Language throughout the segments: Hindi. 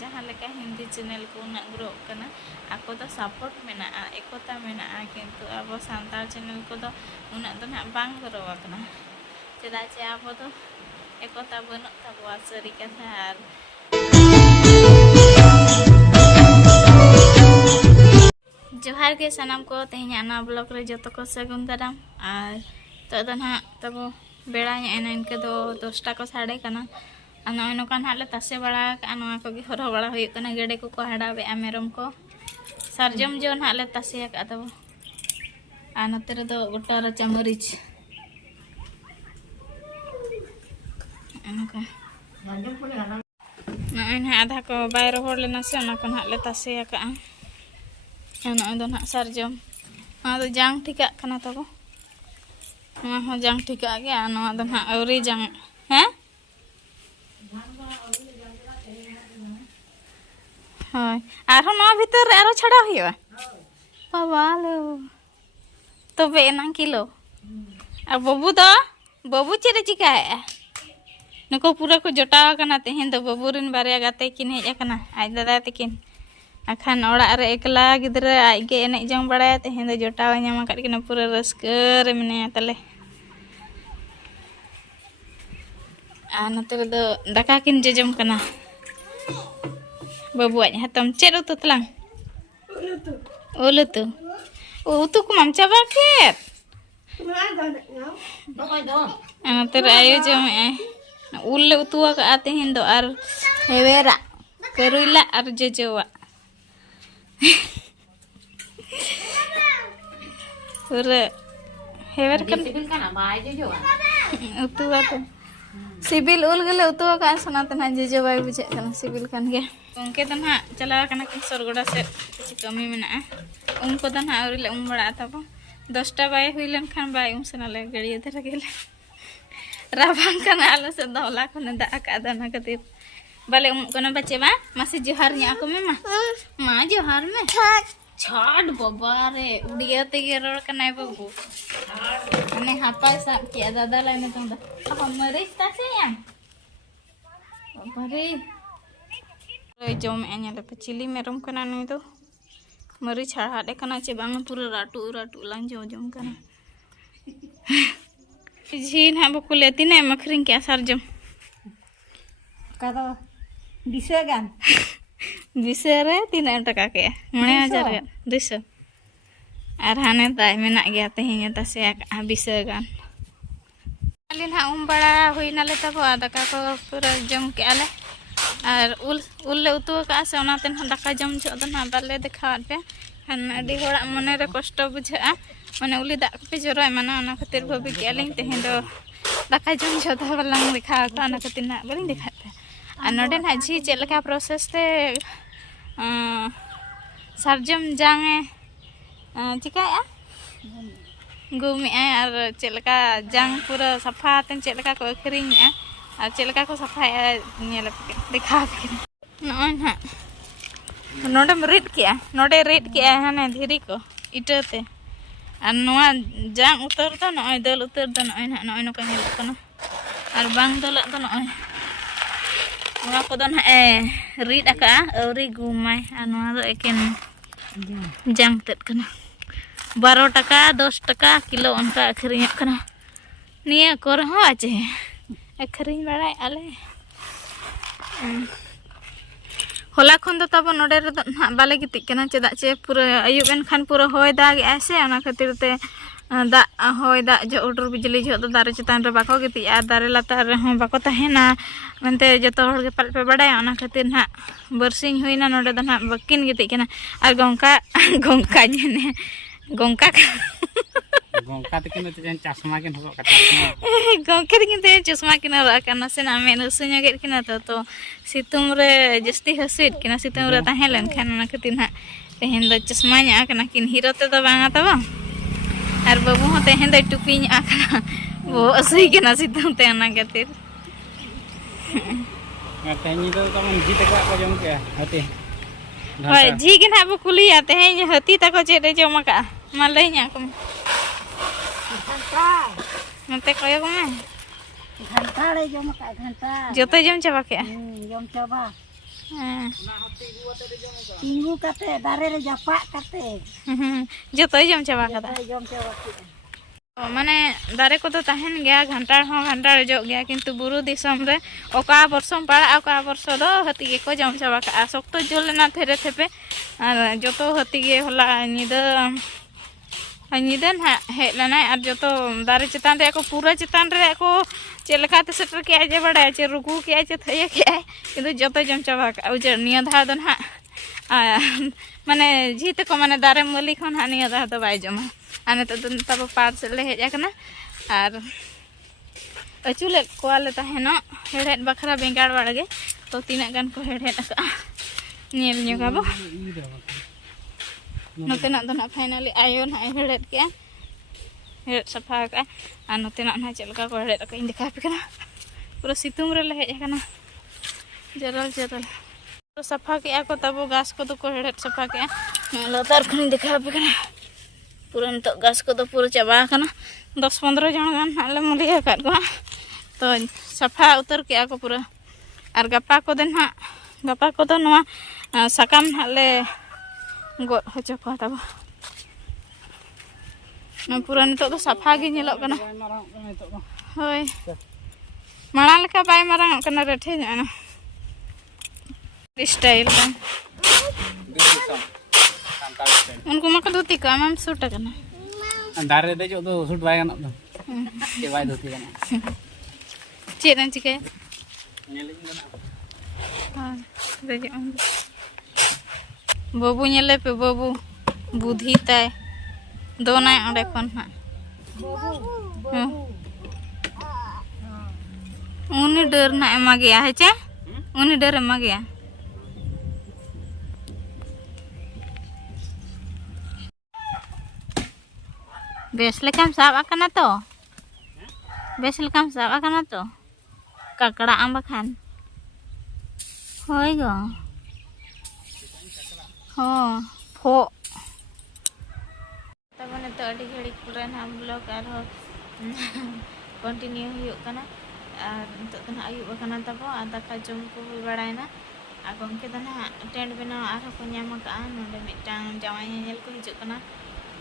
जहाँ लेका हिंदी चैनल को उना ग्रो करना आको तो सपोर्ट मेना एकता मेना किंतु अब सानताल चैनल को तो उना तो ना बांग ग्रो करना चेदा चे अब तो एकता बनुक तबवा सारी कथा आर जोहार के सनाम को तेहना ब्लॉग रे जो को सगुन दाराम और तो ना तब बेड़ा इनके दो 10टा को साढ़े कना नॉय नौका हाले तासे बड़ा को हर बड़ा होना गेडे को हाड़ावे मेरम को सारजम जो हाले तासे तब और नते रे दो गोटा रचा मरीच नॉय आधा को बाय रोहड़ लेना से हाले तासे नॉय दो ना सारजम दो जांग ठिका कना तब जांग ठिका गया दो ना औरी जांग हैं हाँ भीतर छाड़ा हुआ बाबा लो तब एना किलो और बबू चेद चिका नुको पूरा को जोटाव तेहन दो बबू रिन बारे गाते किन हेजना आज दादा तकिन अखान ओड़ा रे एकला गिद्रा आगे एने जम बड़ा तेहन दो जोटाव नाम किन पूरा रस्कर मेने तले नते दो दाका किन जजम कना बाबू हातम चेद उतु तलांग उलुतु उतु को माम चाबा केत नते आयो जम उल उतुआ का तेहन दो और हेवेरा करुइला और जजवा पूरा हेवर कर सिबिल का ना बाय जजवा उतुआ तो सिबिल उल गले उतुआ का सनाते ना जजवा बुझे कना सिबिल कान गे उनके तो ना चला कना कि सरगोड़ा से कुछ कमी में उनको तो ना और उम बड़ा तब 10टा बाय हुईलन खान बाय उम सनाले गड़िया धर गेले राबांग कना आलो से दौला खने दा का दना कते बाले उम कना बच्चे बा मासे जोहार न्या को में मा जोहार में छाड़ बाबा रे उड़िया ते गे रोड कना बाबू अने हापा साब के दादा लाने तुम दा हमरे तासे यां बाबा रे जम एने चिली मेरम कना नुई दो मरी छाड़ा कना चे बांग पूरा राटू राटू लांग जम कना जी ना बकुले तीन मखरिंग के सारजम का दो 20 गान 20 रे 3 टका के 9000 गान 200 और हाने ताय मेना गया तेहिया तासे 20 गान आलिन हा उम बड़ा हुईना ले तब दाका को पूरा जम के आले और उल ले उतु का से ओनाते दाका जम छ द ना बाले देखा पे खान अडी होड़ा मने रे कष्ट बुझा माने उली दाग पे जरो माना ओना खातिर भाभी के आलिन तेहे दो दाका जम छ द बलांग देखा का ना खातिर ना बलिन देखा पे आ नोडे ना जी चेलका प्रोसेस ते सरजम जांगे चिकाया गुमी और चेलका जांग पूरा सफा तेन चेलका को अखरिंग और चेलका को सफा देखा नॉय ना नोडे रिट के हाने धीरी को इटते और नोआ जांग उतर तो नॉय दल उतर तो नॉय ना नॉय नो कने कना और बांग दल तो नॉय नोआ को दन रिट आका औरी गुमाय और नोआ दो एकेन जांग तत कना 12 टका 10 टका किलो उनका अखरिंग कना निया को रहो आचे अखरिंग बड़ा आले होला खन तो तब नोडे रे ना बाले गिति कना चेदा चे पूरा आयुब एन खान पूरा होय दाग ऐसे ओना खातिर ते दा होय दा जो उडर बिजली जो दारे चितान रे बाको गिति आ दारे लातार रे हो बाको तहेना मनते जतो हर के पाल पे बड़ाय ओना खातिर ना बरसिंग होइना नोडे द ना बकिन गिति कना और गोंका जने गोंका गोंका तकिन ते चश्मा किन हो कटा गोंका तकिन ते चश्मा किन रा कना से ना मेन सुन्य गेट किना तो सितुम रे जस्ती हसित किना सितुम रे ताहे लन खान ना खातिर ना तेहन द चश्मा nya कना किन हीरो ते द बांगा तबा और बाबू हो तेहन द टुपी nya कना वो असई किना सितुम ते ना खातिर तेहन दो तमन जी तक को जम के हती होय जी के ना बो कुलिया तेहन हती तक चेद जम का मा लई nya को नते कयो में घंटा ले जम का घंटा जोते जम चाबा के जम चाबा tinggu kate dare re japak kate jotoy jom chaba kada jom cewa माने दारे को तो तहन गया घंटा जो गया किंतु बुरु दिसम रे ओका बरसम पड़ा ओका बरसो दो हती के को जम चाबा का शक्तो जोलेना थेरे थेपे और जतो हती के होला निदन हेज लेना और जतो दारे चितान रे को पूरा चितान रे को चेलका ते सेटर के आजे बड़ा चे रुकू के आजे थये के किंतु जतो जम चाबा का उजे निया धा दन हा माने जीत को माने दारे मली खन हा निया धा दो बाय जमा आने तो तब पार से ले हेज आकना और अचुले कोआले तहेनो हेड़हेड बखरा बेंगाड़ बाड़गे तो तीना गान को हेड़हेड आका नेल न्योगाबो नोतेना दो ना फाइनली आयो ना हेड़हेड के हेड़ सफा का आ नोतेना ना चलका को हेड़हेड का इन देखा पे कना पूरा सितुंग रे ले हेज आकना जरल तो सफा के को तब घास को तो को हेड़हेड सफा के लतार खनि देखा पे कना पूरा नितो घास को तो पूरा चाबा कना 10-15 जन गान आले मुलिया काट को तो सफा उतर के को पूरा और गपा को दिन हा गपा को तो नवा सकाम हाले गो होचो को तब न पूरा नितो तो सफा गे नेलो कना होय माणा लेका बाय मारांग कना रेठे जाना स्टाइल का उनको मका धोती का मैम सूट करना दारे दे जो तो सूट बाय गनत दो के बाय धोती गना चेरन चिके नेलिंग गना हां दे जो बाबू नेले पे बाबू बुद्धि ताय दोना ओंडे कोन हा बाबू उनी डर ना एमा गया है चे उनी डर एमा गया बेस लेकाम साब आकना तो बेस लेकाम साब आकना तो काकड़ा आम बखान होय गो हो फो तब ने तो अडी घड़ी पूरा हम ब्लॉग आर कंटिन्यू हुयो कना और तो तना आयु बखाना तब आ दाका जम को हुई बड़ायना आ गंके तना टेंट बना आर को न्याम का नोंडे मिटांग जावाई नेल को हिजु कना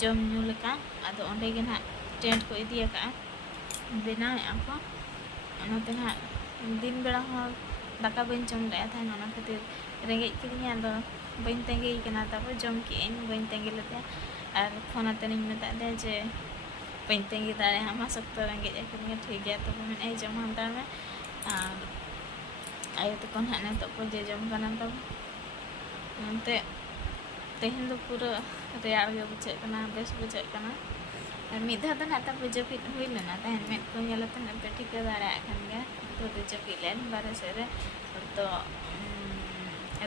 जम न्यू लेका आदो ओंडे गे ना टेंट को इदिया का बेना आको नोते ना दिन बेड़ा हो दाका बन जम ले था ना खातिर रेंगे किदिया दो बन तेंगे कना तब जम के इन बन तेंगे लेते और फोन तनी मेता दे जे बन तेंगे दारे हमा सकतो रेंगे एकरिया ठीक गया तो मैं ए जम हम में आयो तो कोन हाने तो को जे जम कना तब नते तेहन दो पूरा रेयार गे बुझे कना बेस बुझे कना और मिधा तो ना तब जपित हुई लेना तहन में को नेलते न पे ठीक दाड़ा खान गे तो जपित लेन बारे से रे तो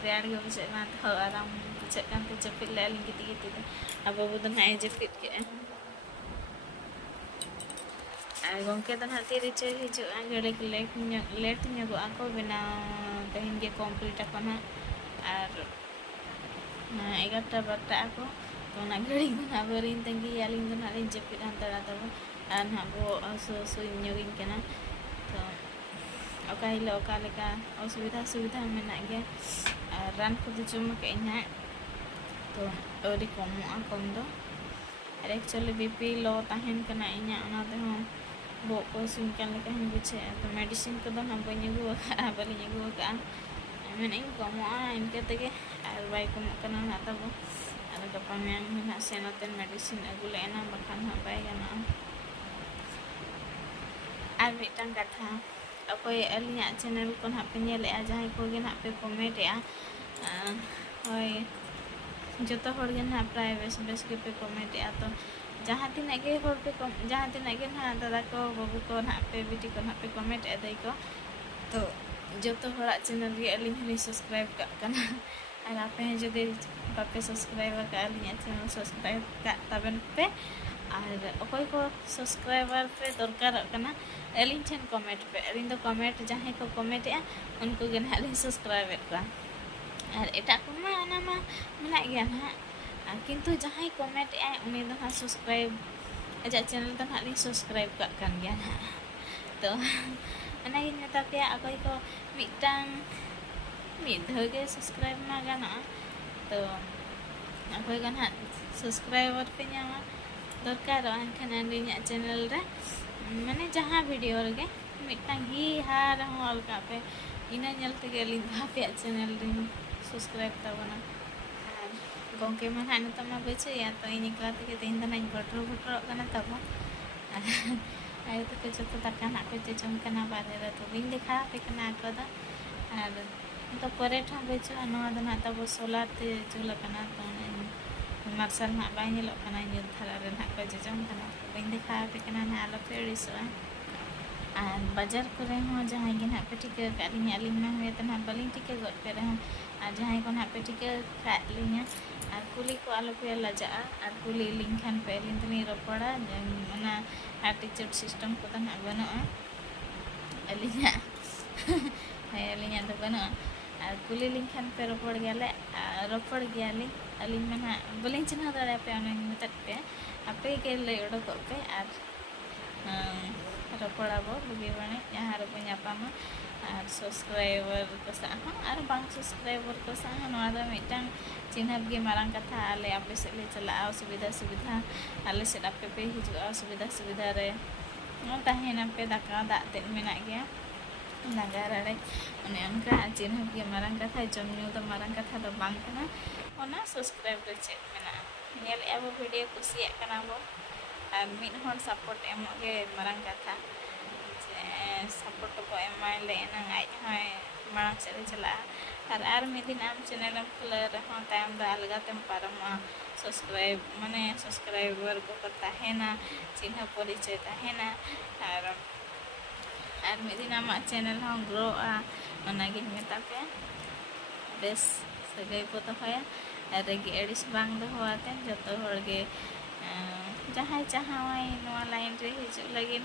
रेयार गे बुझे ना तो आराम बुझे कान तो जपित ले लिंग गिटी अब बाबू तो ना जपित के आ गंके तो ना तीरे चे हिजु गड़े लेट न्यगो आको बिना तहन गे कंप्लीट अपना और 11-12 को तो ना घड़ी ना बरिन तंगी यालिंग तो ना जपित अंतरा तब और ना बो सो न्योगिन केना तो ओका हिलो ओका लेका सुविधा मेना गया रान को तो जम के ना तो ओडी कम दो और एक्चुअली बीपी लो तहन कना इना ओना ते हो बो को सुन kan लेका हन बुझे तो मेडिसिन को तो हम बनी गो बलिन गो का मैंने कमो इनके तक और बाई कमो कना ना तब और गपा में ना सेनते मेडिसिन अगु लेना बखान हा बाई गना और मिटन कथा अकोय अलिया चैनल को ना पे नेले आ जहां को गे ना पे कमेंट या होय जतो हर गे ना प्राय बेस के पे कमेंट या तो जहां तिना गे हर पे जहां तिना गे ना दादा को बाबू को ना पे बेटी को ना पे कमेंट ए दई को तो जो तो हरा चैनल गे अलिंग हनी सब्सक्राइब का कना और आपे जदि बापे सब्सक्राइब का अलिंग चैनल सब्सक्राइब का तबन पे और अकोय को सब्सक्राइबर पे दरकार कना अलिंग ठन कमेंट पे अलिंग तो कमेंट जहां को कमेंट या उनको गे ना अलिंग सब्सक्राइब का और एटा को मा ना मा मना गया ना किंतु जहां कमेंट या उनी दो सब्सक्राइब अजा चैनल तो ना अलिंग सब्सक्राइब का कान गया ना तो अना गिन मेता पे अकोय को मिटांग ᱢᱤᱫ ᱫᱷᱟᱣ ᱜᱮ ᱥᱟᱵᱥᱠᱨᱟइब ᱢᱟ ᱜᱟᱱᱚᱜᱼᱟ ᱛᱚ ᱚᱠᱚᱭ ᱠᱚ ᱱᱟᱦᱟᱜ ᱥᱟᱵᱥᱠᱨᱟइबर पे ᱧᱟᱢᱟ दरकारों एनखान अलियाग चैनल रे माने जहाँ वीडियो रगे मिटांग ही हार हॉल का पे इना ñel tege अलिंग पे चैनल रे सब्सक्राइब तबना गोंके मा हाने तमा बचे या तो इन एकला तगे तेन दना बटर बटर कना तब आयो तो कुछ तो तका ना पे ते चम कना बारे रे तो बिन देखा पे कना को दा आर तो परे ठा बचे नवा दना तब सोलार ते जुला कना तो मार्शल ना बाय ñelo कना ñल थारा रे ना को जम कना बिन देखा पे कना ना आलो फेरिसवा आर बाजार करे हो जहां गे ना पे टिके कालिnya अलिंग ना हुए तना बलिंग टिके गट पे रहे आर जहां को ना पे टिके कालिnya आर कुली को आलो पे लजा आर कुली लिंक खान पे लिंक तनी रोपड़ा मना एटीट्यूड सिस्टम को तना बनो अलिnya है अलिnya तो बनो आर कुली लिंक खान पे रोपड़ गयाले अलिंग मना बलिंग चिन्ह दाड़ा पे अने मितत पे आपे के ले उडो पे आर रोपड़ाबो बुगी बने जहाँ रोपे नापामा और सब्सक्राइबर को साहा और बांग सब्सक्राइबर को साहा नवा दा मिटांग चिन्ह गे मारंग कथा आले आपे से ले चला सुविधा आले से आपे पे हिजुआ सुविधा रे ताहेना पे दाका दा ते मेना गया नगारा रे अने अनका चिन्ह गे मारंग कथा जमन्यू तो मारंग कथा दो बांग कना ओना सब्सक्राइब रे चेक मेना नेल एबो वीडियो कुसिया कना बो और मिड हर सपोर्ट एमगे मारंग कथा सपोर्ट को एमाय ले ना आई हाय मारंग से चला और मिड दिन आम चैनल एम खुला रहा टाइम दा अलगा तेम पारमा सब्सक्राइब माने सब्सक्राइबर को करता है ना चिन्ह परिचय है ना और मिड दिन आम चैनल हम ग्रो ओनागे मेता पे बेस सगै को तो होया रेगी एडिस बांग दो होते जतो होगे जहाँ चाहवाई नवा लाइन रे हिजु लगिन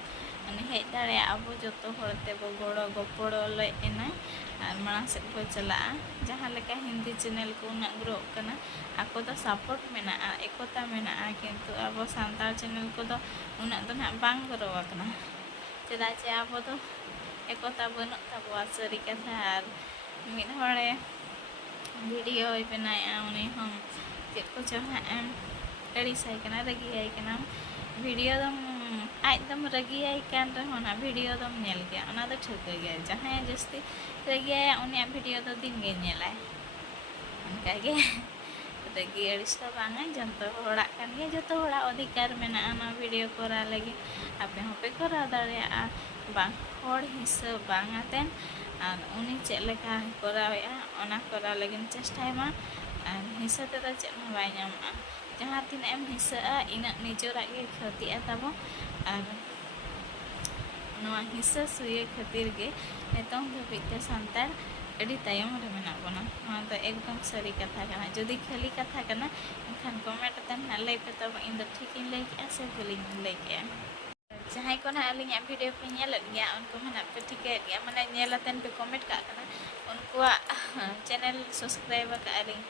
हेज दाड़े अब जो होते बो गड़ो गपड़ो लेना और मांग से को चला जहाँ लेका हिंदी चैनल को उना ग्रो कना आको तो सपोर्ट मेना एकता मेना किंतु अब सानताल चैनल को तो उना तो ना बांग ग्रो कना चेदा चे अब तो एकता बनु तबवा सरी कथा और मिड हड़े वीडियो बनाया उनी हम चेक को चाहा एडिसाई कना रगी आई कना वीडियो दम आज दम रगी आई कान रहना वीडियो दम नेल गया ओना तो ठीक गया जहां जस्ती रगी आई उनिया वीडियो तो दिन गे नेलाय उनका गे रगी एडिस तो बांगा जंतो होड़ा कान गे जतो होड़ा अधिकार मेना ना वीडियो करा लगी आपे होपे करा दाड़े बांग होड़ हिसाब बांगातेन और उनी चेक लेका करावेआ ओना करा लगिन चेष्टायमा और हिसाब ते चेक मा बाय नामा जहाँ तीन एम हिस्सा इना निजोरा के क्षति तबो और नवा हिस्सा सुये खातिर गे नितों धबिते सानतार एडी तायम रे मेना बना हाँ तो एकदम सरी कथा कना जदि खाली कथा कना एनखान कमेंट तन ना लई पे तब इन द ठीक इन लई के से भली लई के जहां को ना अलिया वीडियो पे नेल गया उनको मना पे ठीक है गया माने नेलतन पे कमेंट का कना उनको चैनल सब्सक्राइब का अलिंग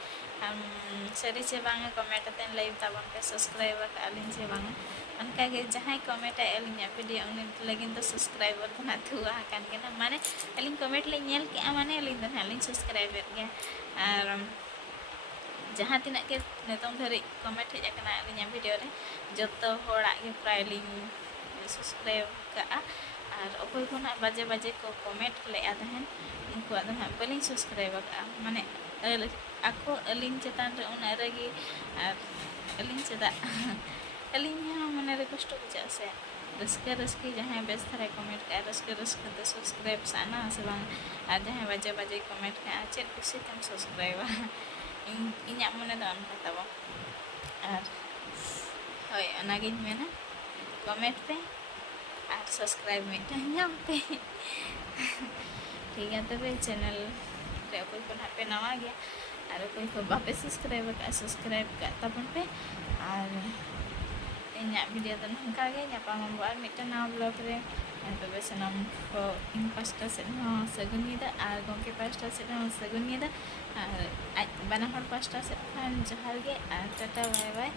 सरी से बांगा कमेंट तन लाइव तबन पे सब्सक्राइब का अलिंग से बांगा उनका के जहां कमेंट अलिया वीडियो उन लगिन तो सब्सक्राइबर तो ना थुआ कान के ना माने अलिंग कमेंट ले नेल के माने अलिंग तो अलिंग सब्सक्राइबर गया और जहाँ तीना के नेतों धरी कमेंट हेज कना अलिया वीडियो रे जतो होड़ा के प्राय लिंग सब्सक्राइब का और अकोय को ना बाजे को कमेंट ले आदहन उनको आदहन बलिंग सब्सक्राइब का माने ako aling cetan re una ragi aling ceda aling यहाँ मने रिक्वेस्ट बुझा से रस्के जहाँ बेस थरा कमेंट का रस्के तो सब्सक्राइब साना से बांग आ जहाँ बाजे कमेंट का चेक कुछ तम सब्सक्राइब इन्या मने तो अनका तब और होय अनागिन में ना कमेंट पे और सब्सक्राइब में टाइम पे ठीक है तो चैनल रे कोई को ना पे नवा गया और कोई को बापे सब्सक्राइब का तबन पे और इन्या वीडियो तो नंका गे ᱧᱟᱯᱟᱢ ᱟᱵᱚ मिटन नवा ब्लॉग रे तो बेसनम को इन पास्टा से हो सगुनिदा और गोंके पास्टा से हो सगुनिदा और आज बना हर पास्टा से खान जहार गे और टाटा बाय बाय